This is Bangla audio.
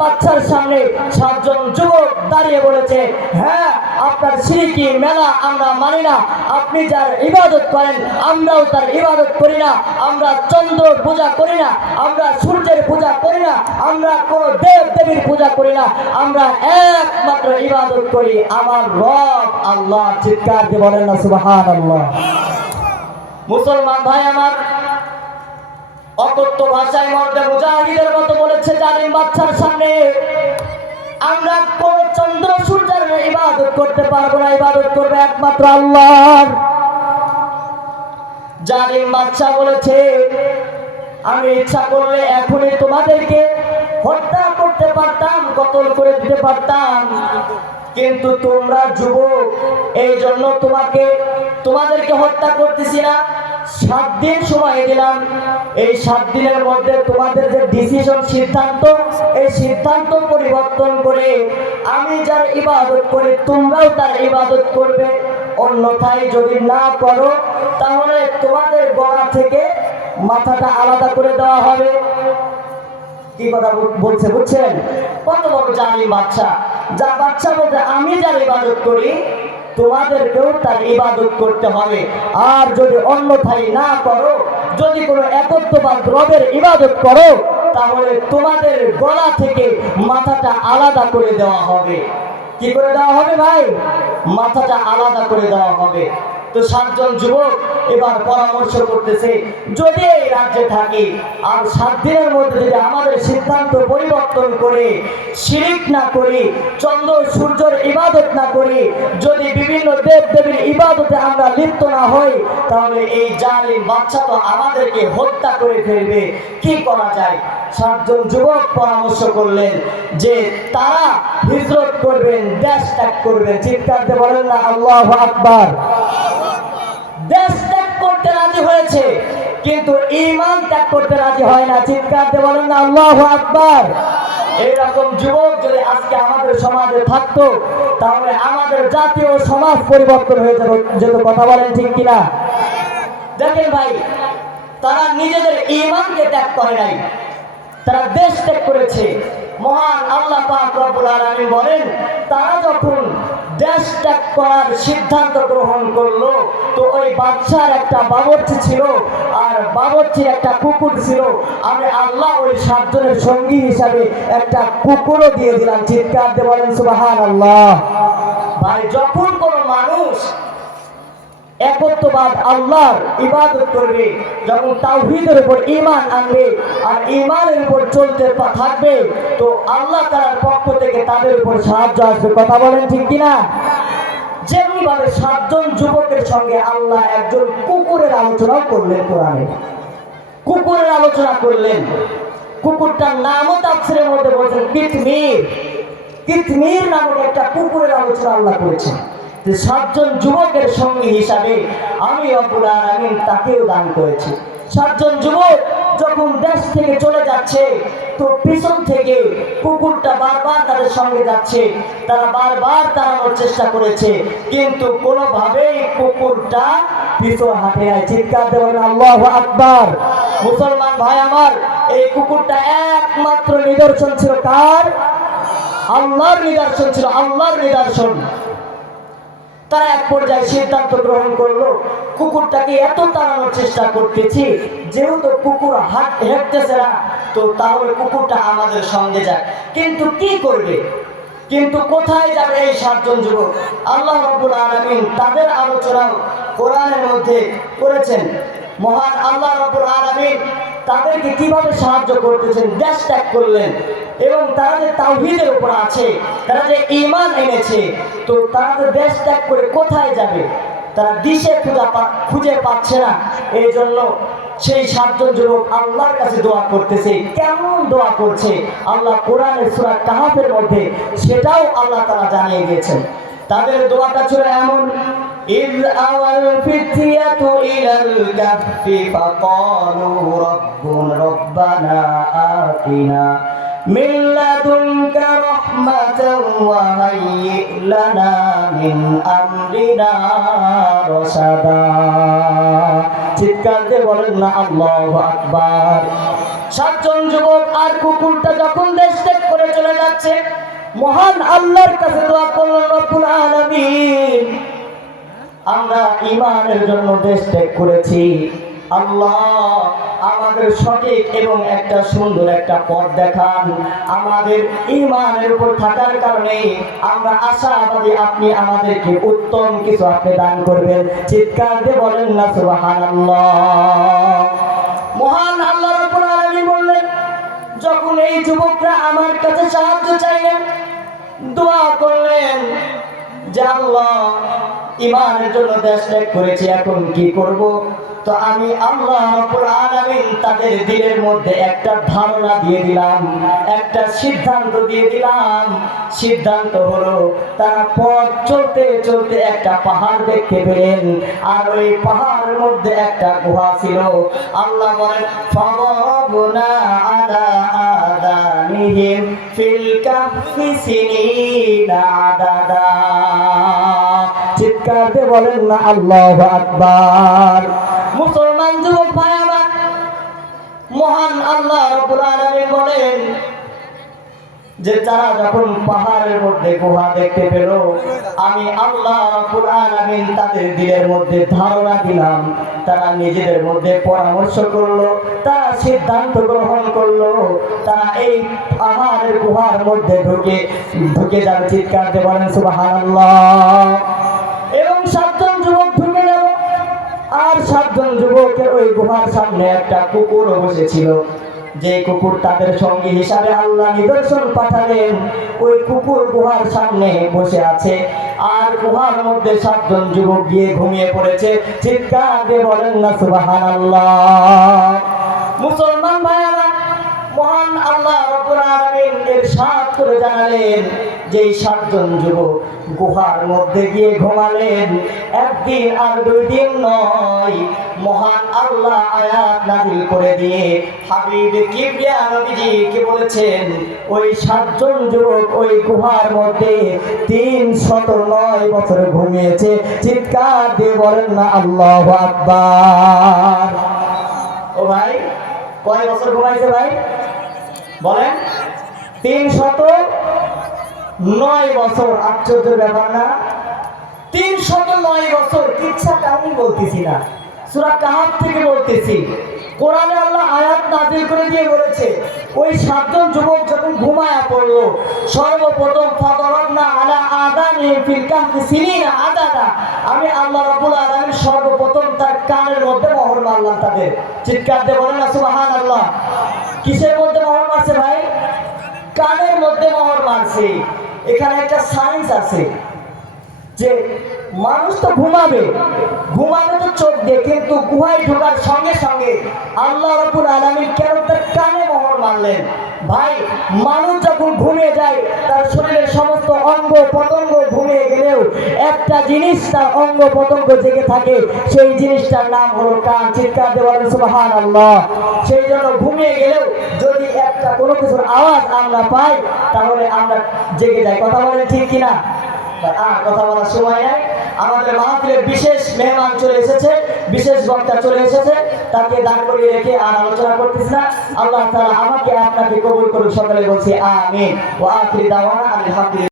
বাচ্চার সামনে 7 জন যুবক দাঁড়িয়ে বলেছে, হ্যাঁ আপনার শিরকি মেলা আমরা মানি না, আপনি যার ইবাদত করেন আমরাও তার ইবাদত করি না, আমরা চন্দ্র পূজা করি না, আমরা সূর্যের পূজা করি না, আমরা কোনো দেব দেবীর পূজা করি না, আমরা একমাত্র ইবাদত করি আমার রব আল্লাহ। চিৎকার দিয়ে বলেন না সুবহানাল্লাহ। মুসলমান ভাই আমার, অকথ্য ভাষায় মর্দে মুজাহিদের মতো বলেছে জালিম বাচ্চার সামনে, আমরা কোন চন্দ্র সূর্যের ইবাদত করতে পারবো না, ইবাদত করবে একমাত্র আল্লাহর। জালিম বাচ্চা বলেছে, আমি ইচ্ছা করলে এখনই তোমাদেরকে হত্যা করতে পারতাম, কতল করে দিতে পারতাম, কিন্তু তোমরা যুবক, এই জন্য তোমাদেরকে হত্যা করতেছি না। 7 দিন সময় দিলাম, এই 7 দিনের মধ্যে তোমাদের যে ডিসিশন সিদ্ধান্ত, এই সিদ্ধান্ত পরিবর্তন করে আমি যার ইবাদত করি তোমরাও তার ইবাদত করবে, অন্যথায় যদি না করো তাহলে তোমাদের গলা থেকে মাথাটা আলাদা করে দেওয়া হবে। কি কথা বলছে বুঝছেন? কত বড় জালিম বাচ্চা! যা বাচ্চা বলতে আমি যার ইবাদত করি তোমাদেরকেও তার ইবাদত করতে হবে, আর যদি অন্যথায় না করো, যদি কোনো একত্ববাদ রবের ইবাদত করো তাহলে তোমাদের গলা থেকে মাথাটা আলাদা করে দেওয়া হবে। কি করে দেওয়া হবে ভাই? মাথাটা আলাদা করে দেওয়া হবে। তো 7 জন যুবক এবার পরামর্শ করতেছে, যদি এই রাজ্যে থাকি আর 7 দিনের মধ্যে যদি আমাদের সিদ্ধান্ত পরিবর্তন করে শিরিক না করি, চন্দ্র সূর্যের ইবাদত না করি, যদি বিভিন্ন দেব দেবীর ইবাদতে আমরা লিপ্ত না হই, তাহলে এই জালিম বাচ্চা তো আমাদেরকে হত্যা করে ফেলবে। কি করা যায়? 7 জন যুবক পরামর্শ করলেন যে তারা হিজরত করবেন, দেশ ত্যাগ করবেন। চিৎকার দিয়ে বলেন না আল্লাহু আকবার। দেশ ত্যাগ করতে রাজি হয়েছে, কিন্তু ঈমান ত্যাগ করতে রাজি হয় না। চিৎকার দিয়ে বলেন না আল্লাহু আকবার। এইরকম যুবক যদি আজকে আমাদের সমাজে থাকতো তাহলে আমাদের জাতীয় সমাজ পরিবর্তন হয়ে যেত। কথা বলেন ঠিক কিনা? দেখেন ভাই, তারা নিজেদের ঈমানকে ত্যাগ করে নাই, তারা দেশ ত্যাগ করেছে। মহান আল্লাহ পাক রব্বুল আলামিন বলেন, তারা যখন দেশ ত্যাগ করার সিদ্ধান্ত গ্রহণ করলো তো ওই বাদশার একটা বাবরচি ছিল আর বাবরচির একটা কুকুর ছিল, আমি আল্লাহ ওই 7 জনের সঙ্গী হিসাবে একটা কুকুরও দিয়ে দিলাম। চিৎকার দিয়ে বলেন সুবহানাল্লাহ। ভাই, যখন কোনো মানুষ একত্ববাদ আল্লাহর ইবাদত করবে, যখন তাওহীদের উপর ঈমান আনবে আর ঈমানের উপর চলতে থাকবে, তো আল্লাহ তাআলার পক্ষ থেকে তাদের উপর সাহায্য আসবে। কথা বলেন ঠিক কিনা? যেমনি ভাবে 7 জন যুবকের সঙ্গে আল্লাহ একজন কুকুরের আলোচনা করলেন, কোরআনে কুকুরের আলোচনা করলেন। কুকুরটার নামও তাফসীরের মধ্যে বলেছেন কিতমির। কিতমির নামক একটা কুকুরের আলোচনা আল্লাহ করেছেন। 7 জন যুবকের সঙ্গী হিসাবে আমি রব্বুল আলামিন তাকেও দান করেছি। 7 জন যুবক যখন দেশ থেকে চলে যাচ্ছে তো পিছন থেকে কুকুরটা বারবার তাদের সঙ্গে যাচ্ছে, তারা বারবার তাড়ানোর চেষ্টা করেছে, কিন্তু কোনোভাবেই কুকুরটা পিছু হাঁটে নাই। চিৎকার দিয়ে বলেন আল্লাহু আকবার। মুসলমান ভাই আমার, এই কুকুরটা একমাত্র নিদর্শন ছিল কার? আল্লাহর নিদর্শন ছিল, আল্লাহর নিদর্শন। তারা এক পর্যায়ে সিদ্ধান্ত গ্রহণ করলো, কুকুরটাকে এত তাড়ানোর চেষ্টা করতেছি, যেহেতু কুকুর হাঁটতেছে না, তো তাহলে কুকুরটা আমাদের সঙ্গে যায়। কিন্তু কি করবে? কিন্তু কোথায় যাবে এই 7 জন যুবক? আল্লাহ রাব্বুল আলামিন তাদের আলোচনা কোরআনের মধ্যে করেছেন। মহান আল্লাহ রাব্বুল আলামিন তাদেরকে কিভাবে সাহায্য করতেছেন, দেশ ত্যাগ করলেন, এবং তারা যে তাওহীদের উপর আছে, তারা যে ঈমান এনেছে, তো তারা যে দেশ ত্যাগ করে কোথায় যাবে? তারা দিশে খুঁজে পাচ্ছে না। এই জন্য সেই 7 জন যুবক আল্লাহর কাছে দোয়া করতেছে। কেমন দোয়া করছে? আল্লাহ কোরআনের সূরা কাহফের মধ্যে সেটাও আল্লাহ তাআলা জানিয়ে দিয়েছেন। তাদের দোয়াটা ছিল এমন, إذ أوى الفتية إلى الكهف فقالوا ربنا آتنا من لدنك رحمة وهيئ لنا من أمرنا رشدا। চিৎকার দিয়ে বলেন না আল্লাহু আকবার। 7 জন যুবক আর কুকুরটা যখন দেশ ত্যাগ করে চলে যাচ্ছে। মহান আল্লাহর কাছে দোয়া করলেন, রব্বুল আলামিন আমরা ঈমানের জন্য দেশ ত্যাগ করেছি, আল্লাহ আমাদের সঠিক এবং একটা সুন্দর একটা পথ দেখান। আমাদের ঈমানের উপর থাকার কারণে আমরা আশাবাদী আপনি আমাদেরকে উত্তম কিছু আপনি দান করবেন। চিৎকার দিয়ে বলেন না সুবহানাল্লাহ। মহান আল্লাহ রাব্বুল আলামিন বললেন, যখন এই যুবকরা আমার কাছে সাহায্য চাইলেন, দোয়া করলেন যে আল্লাহ ঈমানের জন্য দেশ ত্যাগ করেছি, এখন কি করব? তো আমি আল্লাহ রাব্বুল আলামিন তাদের দিলের মধ্যে একটা ধারণা দিয়ে দিলাম, একটা সিদ্ধান্ত দিয়ে দিলাম। সিদ্ধান্ত হলো তারা পথ চলতে চলতে একটা পাহাড় দেখতে পেলেন, আর ওই পাহাড়ের মধ্যে একটা গুহা ছিল। আল্লাহ বলেন, ফাওয়াবনা আলা আযানিহিম ফিল কাহফি সিনিনা আদাদা। চিৎকার দিয়ে বলেন না আল্লাহু আকবার। মুসলমান যুবক ভাই আমার, মহান আল্লাহ রাব্বুল আলামিন বলেন যে তারা যখন পাহাড়ের মধ্যে গুহা দেখতে পেল, আমি আল্লাহ রাব্বুল আলামিন তাদের দিলের মধ্যে ধারণা দিলাম। তারা নিজেদের মধ্যে পরামর্শ করলো, তারা সিদ্ধান্ত গ্রহণ করলো, তারা এই পাহাড়ের গুহার মধ্যে ঢুকে যাবে। চিৎকার দিয়ে বলেন সুবহানাল্লাহ। এবং 7 জন যুবক ঢুকে গেল, আর 7 জন যুবকের ওই গুহার সামনে একটা কুকুর বসেছিল। যে কুকুর তাদের সঙ্গী হিসাবে আল্লাহ নিদর্শন পাঠালেন, ওই কুকুর গুহার সামনে বসে আছে। আর গুহার মধ্যে 7 জন যুবক গিয়ে ঘুমিয়ে পড়েছে। চিৎকার দিয়ে বলেন না সুবহানাল্লাহ। মুসলমান ভাইরা, মহান আল্লাহ রাব্বুল আলামিন ইরশাদ করে জানালেন যে 7 জন যুবক গুহার মধ্যে গিয়ে ঘুমালেন। একদিন আর 2 দিন নয়, মহান আল্লাহ আয়াত নাযিল করে দিয়ে হাবিব কিবরিয়া নবীজিকে বলেছেন, ওই 7 জন যুবক ওই গুহার মধ্যে 309 বছর ঘুমিয়েছে। চিৎকার দিয়ে বলেন না আল্লাহু আকবার। ও ভাই, কয় বছর ঘুমাইছে ভাই বলেন? 309 বছর। আশ্চর্যের ব্যাপার না? 309 বছর। কিচ্ছা কাহিনী বলতেছি না, সূরা কাহফ থেকে বলতেছি। কোরআনে আল্লাহ আয়াত নাযিল করে দিয়ে বলেছে, ওই 7 জন যুবক যখন ঘুমায়া পড়লো, সর্বপ্রথম ফাদারাবনা আলা আযানিহিম ফিল কাহফি সিনিনা আদাদা, আমি আল্লাহ রাব্বুল আলামিন সর্বপ্রথম তার কানের মধ্যে মোহর মারলাম তাদের। চিৎকার দিয়ে বলেন না সুবহানাল্লাহ। কিসের মধ্যে মোহর মারছে ভাই? কানের মধ্যে মোহর মারছে। এখানে একটা সায়েন্স আছে যে মানুষ তো ঘুমাবে তো চোখ দিয়ে, কিন্তু গুহায় ঢোকার সঙ্গে সঙ্গে আল্লাহ রাব্বুল আলামিন কেন তার কানে মোহর মারলেন? ভাই, মানুষ যখন ঘুমিয়ে যায়, তার শরীরের সমস্ত অঙ্গ প্রত্যঙ্গ ঘুমিয়ে গেলেও একটা জিনিস তার অঙ্গ প্রত্যঙ্গ জেগে থাকে, সেই জিনিসটার নাম হলো কান। চিৎকার দিয়ে বলেন সুবহানাল্লাহ। সেই জন্য ঘুমিয়ে গেলেও যদি একটা কোনো কিছুর আওয়াজ আমরা পাই, তাহলে আমরা জেগে যাই। কথা বলেন ঠিক কিনা? কথা বলার সময় নাই। আমাদের মাহফিলের বিশেষ মেহমান চলে এসেছে, বিশেষ বক্তা চলে এসেছে, তাকে দাঁড় করিয়ে রেখে আর আলোচনা করতেছি না। আল্লাহ তাআলা আমাকে আপনাকে কবুল করুন। সকলে বলছি আমিন। ওয়া আখিরু দাওয়ানা আলহামদুলিল্লাহ।